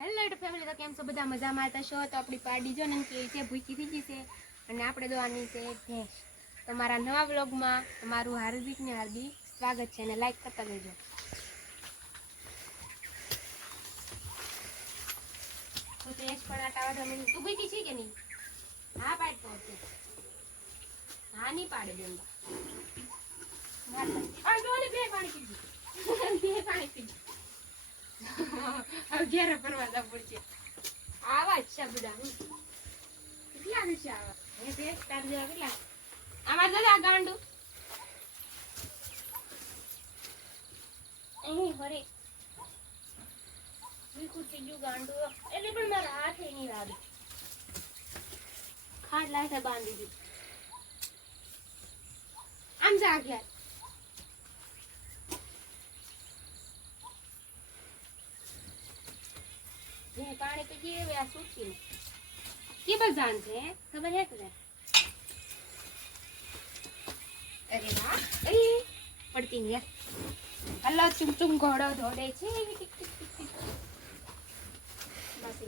Hello YouTube family, તો કેમ છો બધા? મજામાં હતા છો? તો આપણી પાડી જો ને કે છે ભૂખી થઈ ગઈ છે અને આપણે દોવાની છે ભેંસ. તો મારા નવા બ્લોગમાં તમારું હાર્દિક ને હાર્દિક સ્વાગત છે અને લાઈક કરતા રહેજો. તો ભેંસ પણ આટાવા જમીન તું ભૂખી છે કે નહીં? હા પાડ તો છે. હા નહીં પાડે બેન. બે પાણી પીધી. બે પાણી પીધી. ઘેર ફરવા જવું પડશે. આવા જ છે બધા. કેટલા દિવસે આવા? એ ભેંસ તાર જેવા કેટલા? આમાં દાદા ગાંડું. અહીં ભરે. બિલકુલ થઈ ગયું ગાંડું. એટલે પણ મારા હાથે નહીં લાગે. ખાટ લાગે બાંધી દીધું. આમ જા ગયા. જે પાણી પીએ હવે આ સૂકી કે બજાન છે ખબર હે તને? અરે વાહ, અરે પડતી ને અલ્લાહ ચુમ ચુમ ઘોડો દોડે છે. બસ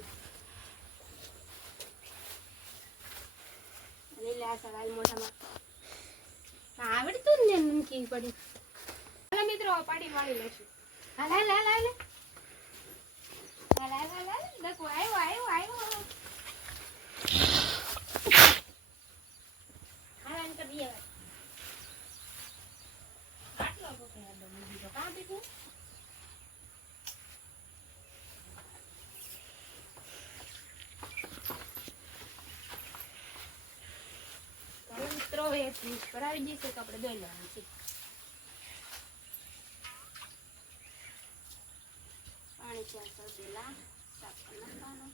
લીલા સવાલ મોઢામાં આવડતું ને નમકીન પડી. હાલો મિત્રો, પાડી વાળી લેશું. હાલ હાલ હાલ હાલ હાલ હાલ હાલ હાલ. દેખો આવ્યો આવ્યો આવ્યો. હાલ તો બી આવે. આટલો પોતે આડો મૂકી દો. કાં દીધું? મિત્રો એ ફ્રીજ પર આવી જશે તો આપણે દોઈ લેવાનું છે. પાણી ત્યાં સળગેલા સાફ કરી નાખવાનું.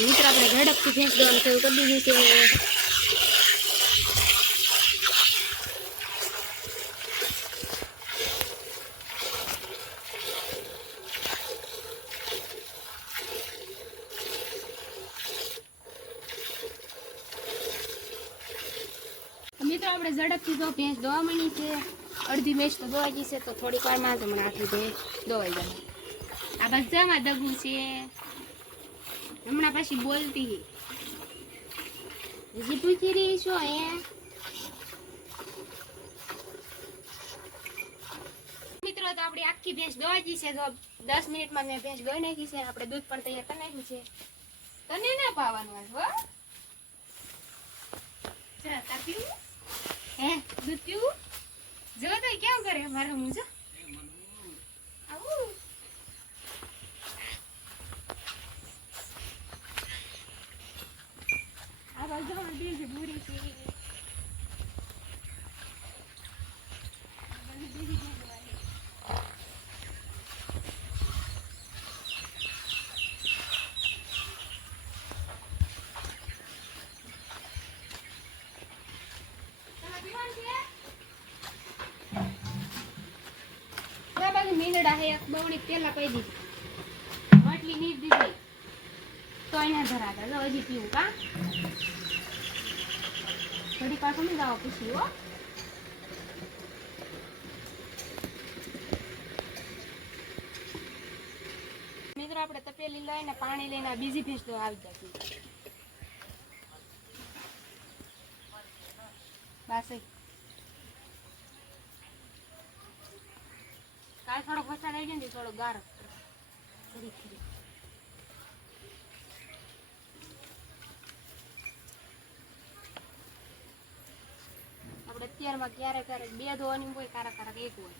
મિત્ર આપણે ઝડપથી ભેંસ દોવાનું શરૂ કરી દીધું છે. મિત્રો આપણે ઝડપથી તો ભેંસ દોવા માંડી છે. અડધી ભેંસ તો દોવાઈ ગઈ છે, તો થોડીક વારમાં જ હમણાં આટલી ભેંસ દોવાઈ જાય. આ બધામાં દગું છે. હમણાં પાછી બોલતી હજી પૂછી રહી છો અહીંયા. મિત્રો તો આપણી આખી ભેંસ દોવાઈ ગઈ છે. તો 10 મિનિટમાં મેં ભેંસ દોઈ નાખી છે. આપણે દૂધ પણ તૈયાર કરી નાખ્યું છે. તને ના પાવાનું હો. ચલ તાર પીવું હે? દૂધ પીવું? જો તો કેમ કરે મારે હું જો આવું. આ બધા બીજ ભૂરી છે. મીંદડા હે બવણી પેલા કહી દીધી માટલી નીર દીધી તો અહીંયા ધરાતા જો હજી પીવું કા ઘડી પાછું નહીં દાવા પૂછી હો. મિત્રો આપણે તપેલી લઈને પાણી લઈને બીજી ભેંસ તો આવી જતી બસ. કાલ થોડોક વરસાદ આવી જાય ને થોડો ગારો ખરી ખરી. આપણે અત્યારમાં ક્યારેક ક્યારેક બે ધોવાની હોય, ક્યારેક એક હોય.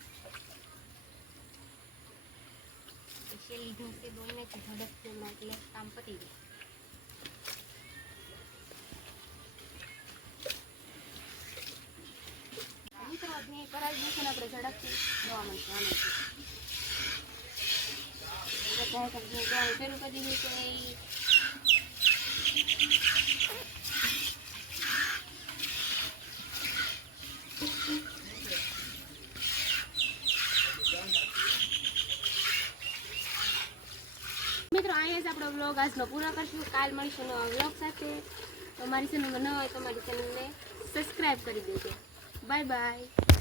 છેલ્લી ભેંસે ધોઈ નાખી ઝડપથી એટલે કામ પતી જાય. મિત્રો ભેંસ કરાવી દઈશું ને આપણે ઝડપથી દવા મળશે આનાથી. બધા શરૂ કરી દીધું છે. મિત્રો અહીંયા જ આપણો વ્લોગ આજનો પૂરો કરશું. કાલ મળીશું નવા વ્લોગ સાથે. તો મારી ચેનલમાં ન હોય તો મારી ચેનલને સબસ્ક્રાઈબ કરી દેજો. Bye bye.